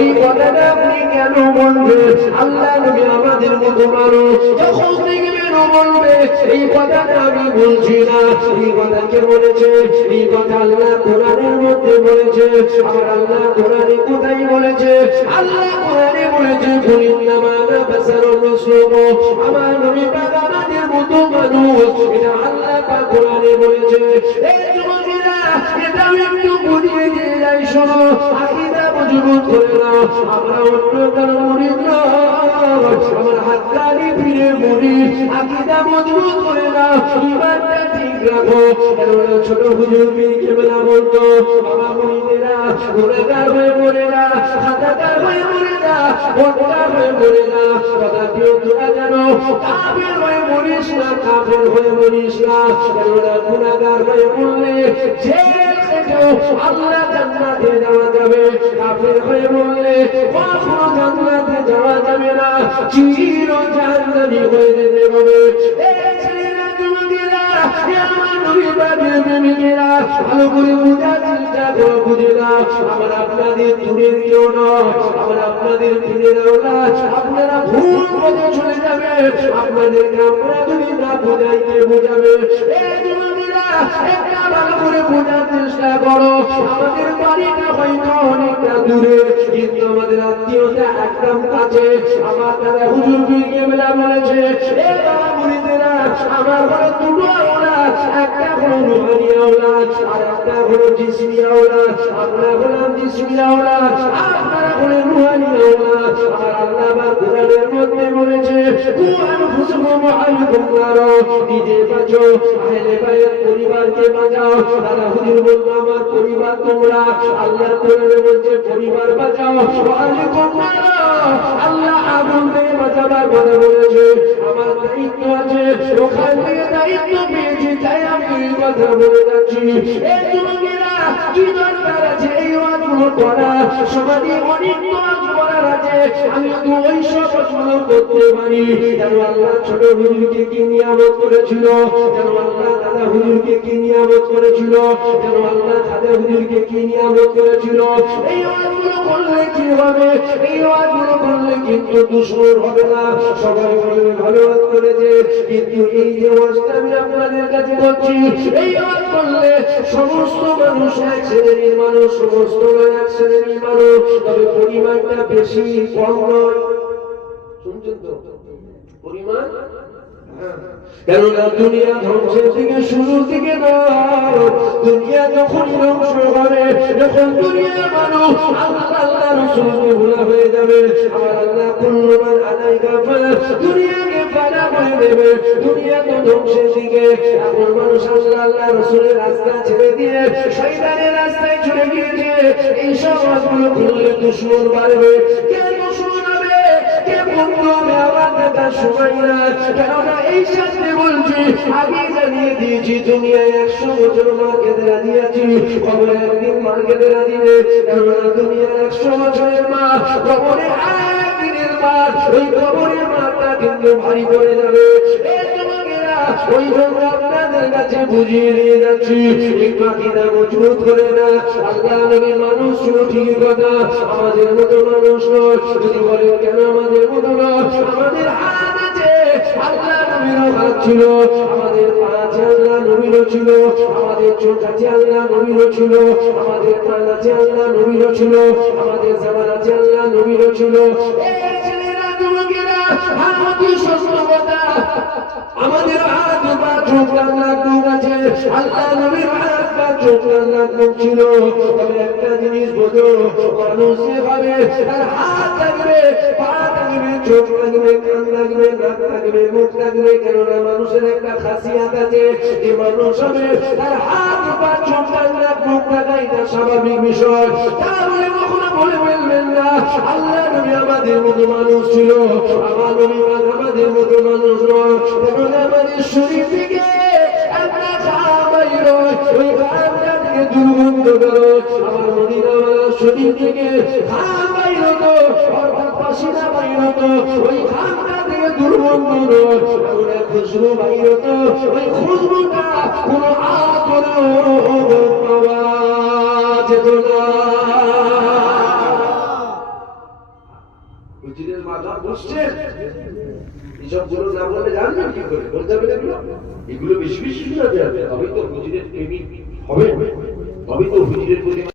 এই কথাটা আপনি কেন বলবেন? আল্লাহ নবী আমাদের মতো মানুষ, যখন দেখবেন ও বলবে এই কথাটা আমি বলছি না। এই কথা কে বলেছে? এই কথা আল্লাহ কোরআনের মধ্যে বলেছে। আমার আল্লাহ কোরআনে কোথায় বলেছে? আল্লাহ কোরআনে বলেছে কুলিন্নামা আনা বাশারুম মিসলুকুম, আমার নবী পাক আমাদের মতো মানুষ। এটা আল্লাহ পাক কোরআনে বলেছে। এই যুবকেরা, এটাও একটু বুঝিয়ে দিয়ে যাই, শোনো, আকীদা মজবুত করে নাও। আমরা অন্য কারো মুরিদ নয়, আমার হাক্কানি পীরের মুরিদ। আকীদা মজবুত করে নাও, ঈমানটা ঠিক রাখো। কেননা ছোট হুজুর পীর কেবলা বলতো, বাবা মুরিদেরা গুনাহগার হয়ে মরে না, খাতাকার হয়ে মরে না, বদকার হয়ে মরে না। কথা কেউ তোরা জানো, কাফের হয়ে মরিস না, কাফের হয়ে মরিস না। কেননা গুনাহগার হয়ে মরলে জেল থেকেও আল্লাহ জান্নাতে যাওয়া যাবে, কাফের হয়ে মরলে কখনো জান্নাতে যাওয়া যাবে না, চির জাহান্নামী হয়ে যেতে হবে। এই ছেলেরা, যুবকেরা, আমার নবী পাকের প্রেমিকেরা, ভালো করে বোঝার চেষ্টা করো, বুঝে নাও। আমার আপনাদের দূরের কেউ নয়, আমার আপনাদের পীরের আওলাদ। আপনারা ভুল পথে চলে যাবে, আপনাদেরকে আমরা যদি না বোঝাই কে বোঝাবে? এই যুবকেরা, একটা ভালো করে বোঝার চেষ্টা করো। আমাদের বাড়িটা হয়তো অনেকটা দূরে, কিন্তু আমাদের আত্মীয়তা একদম কাছে। আমার দাদা হুজুর পীর কেবলা বলেছে, এ বাবা মুরিদেরা, আমার ঘরে দুটো আওলাদ, একটা হলো রুহানি আওলাদ আর একটা হলো জিসমি আওলাদ। আমরা হলাম জিসমি আওলাদ, আপনারা হলেন রুহানি আওলাদ। আর আল্লাহ পাক কোরআনের মধ্যে বলেছে, কু আনফুসাকুম ওয়া আহলিকুম নারা, নিজে বাঁচো, আহলে বাইত পরিবারকে বাঁচাও। দাদা হুজুর বলল, আমার পরিবার তোমরা। আল্লাহ কোরআনে বলছে পরিবার বাঁচাও, ওয়া আহলিকুম নারা, আল্লাহ আগুন থেকে বাঁচাবার কথা বলেছে। আমার দায়িত্ব আছে, ওখান থেকে দায়িত্ব পেয়েছি, তাই আমি এই কথা বলে যাচ্ছি। এই যুবকেরা, কি দরকার আছে এই ওয়াজগুলো করা? সমাজে অনেক ওয়াজ করার আছে, আমি তো ওই সব ওয়াজগুলো করতে পারি। যেন আল্লাহ ছোট হুজুরকে কি নিয়ামত করেছিল, যেন আল্লাহ দাদা হুজুরকে কি নিয়ামত করেছিল, যেন আল্লাহ খাজা হুজুরকে কি নিয়ামত করেছিল। এই ওয়াজগুলো করলে কি হবে? এই ওয়াজগুলো করলে কিন্তু দুশমন হবে না, সবাই বলবে ভালো ওয়াজ করেছে। কিন্তু এই যে ওয়াজটা আমি আপনাদের কাছে বলছি, এই ওয়াজ করলে সমস্ত মানুষ এক শ্রেণীর মানুষ, সমস্ত এক শ্রেণীর মানুষ, তবে পরিমাণটা বেশি কম নয়। শুনছেন তো? পরিমাণ, কেননা দুনিয়া ধ্বংসের দিকে শুরুর দিকে নয়। দুনিয়া যখন ধ্বংস হবে, যখন দুনিয়ার মানুষ আল্লাহ আল্লাহ রাসূলকে ভুলা হয়ে যাবে, আমার আল্লাহ কুল্লু মান আলাইহা ফান, দুনিয়াকে ফানা করে দেবে। দুনিয়া তো ধ্বংসের দিকে, এখন মানুষ আল্লাহ আল্লাহ রাসূলের রাস্তা ছেড়ে দিয়ে শয়তানের রাস্তায় চলে গিয়েছে। এই সব ওয়াজগুলো করলে দুশমন বাড়বে। কে দুশমন হবে, কে বন্ধু হবে, আমার দেখার সময় না। কেননা এই সাথে বলছি, আগে জানিয়ে দিয়েছি, দুনিয়ায় 100 বছর মার্কেটে রাজি আছি, কবরে একদিন মার্কেটে রাজি নেই। কেননা দুনিয়ার 100 বছরের মা, কবরে একদিনের মা, ওই কবরের মাটা কিন্তু ভারী পড়ে যাবে। এই যুবকেরা, ওই জন্য আপনাদের কাছে বুঝিয়ে দিয়ে যাচ্ছি, এই আকীদা মজবুত করে না। আল্লাহ নবী মানুষ ছিল ঠিকই কথা, আমাদের মতো মানুষ নয়। যদি বলেন কেন আমাদের মতো নয়, আমাদের হাত আছে, আল্লাহ নবীরও হাত ছিল, আমাদের পা আছে, আল্লাহ নবীরও ছিল, আমাদের চোখ আছে, আল্লাহ নবীরও ছিল, আমাদের কান আছে, আল্লাহ নবীরও ছিল, আমাদের জবান আছে, আল্লাহ নবীরও ছিল। এই ছেলেরা, যুবকেরা, হাত সত্য কথা, আমাদের হাত পা চোখ আল্লাহ নবীর আছে, আল্লাহ নবীর হাত পা চোখ আল্লাহ নবী ছিল। তবে একটা জিনিস বোঝো, মানুষ যেভাবে তার হাত থাকবে, পা থাকবে, চোখ থাকবে, কান থাকবে, নাক থাকবে, মুখ থাকবে, কেননা মানুষের একটা খাসিয়াত আছে, যে মানুষ হবে তার হাত পা চোখ নাক মুখ থাকা এটা স্বাভাবিক বিষয়। তাহলে কখনো বলে বলবেন না আল্লাহ নবী আমাদের মতো মানুষ ছিল, আমার নবী আমাদের মতো মানুষ নয়। কেননা আমাদের শরীর থেকে একটা ঘাম বাইর হয়, ওই ঘামটা থেকে দুর্গন্ধ বেরোয়। আমার মদিনাওয়ালার শরীর থেকে ঘাম বাইর হতো, অর্থাৎ পাসিনা বাইর হতো, ওই ঘামটা থেকে দুর্গন্ধ নয়, ওটা খুশবু বাইর হতো। ওই খুশবুটা কোনো আতরেও পাওয়া যেত না। হুজুরের মাথা বসছে এসব গুলো না বলে জানবেন কি করে বলতে যাবেন এগুলো বেশি বেশি শোনাতে হবে তবেই তো হুজুরের প্রেমিক হবে তবেই তো হুজুরের প্রতি